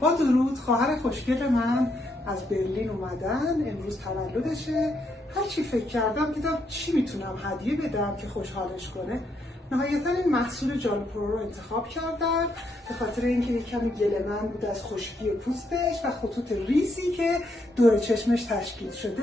با درود، خواهر خوشگل من از برلین اومدن، امروز تولدشه. هرچی فکر کردم دیدم چی میتونم هدیه بدم که خوشحالش کنه. نهایتا این محصول جالپرو رو انتخاب کردم به خاطر اینکه یک کمی گله‌مند بود از خشکی پوستش و خطوط ریزی که دور چشمش تشکیل شده.